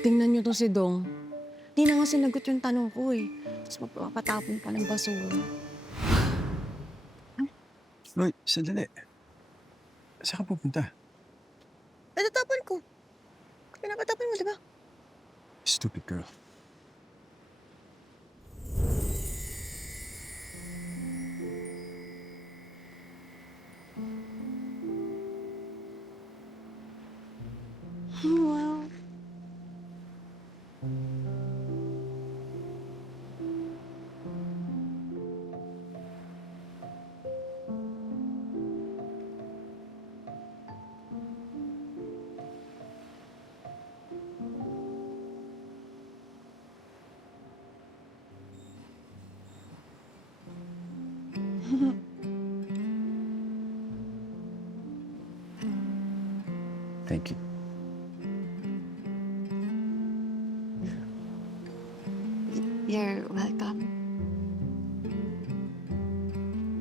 Tingnan niyo 'to si Dong. Di na nga sinagot yung tanong ko eh. Tapos magpapatapon pa ng basura. Uy, sandali. Saan ka pupunta? Natatapon ko. Pinapatapon mo, di ba? Stupid girl. Wow. Thank you. You're welcome.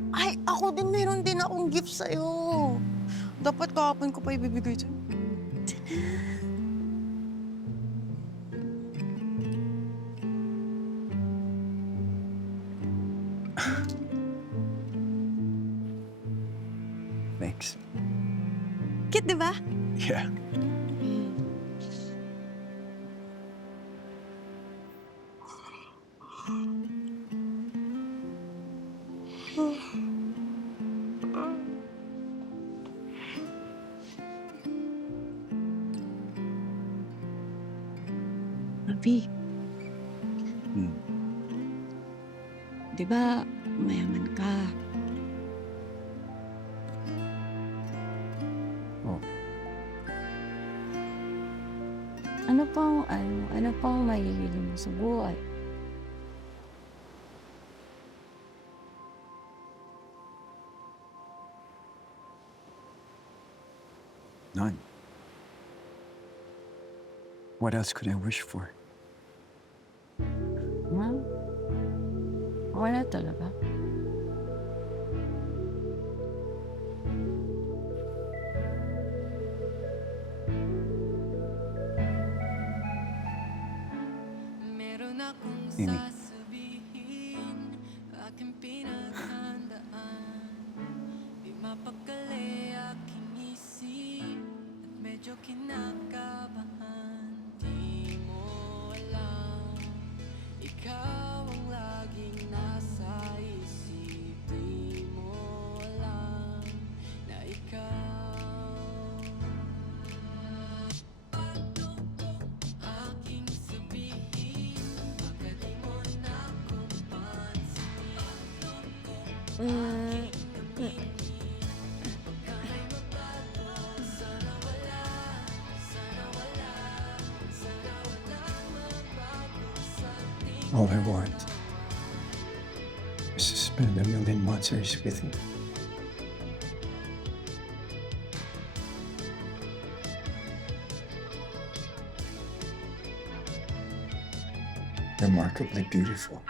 Ay, ako din meron din akong gift sa'yo. Dapat kahapon ko pa ibibigay sa'yo. Thanks. Cute, di ba? Yeah. Rafi, Hmm. di ba mayaman ka? Oh, Ano pang mahihiling mo sa buhay? none. What else could I wish for? Ha? Wala talaga. Meron akong Amy. sasabihin, aking pinaghandaan. Di mapakali aking isip, at medyo kinakabahan. Di mo alam, ikaw ang laging nasa isip. Di mo alam na ikaw aking sabihin, baka di mo na kung Mm, All I want is to spend a million months with you. Remarkably beautiful.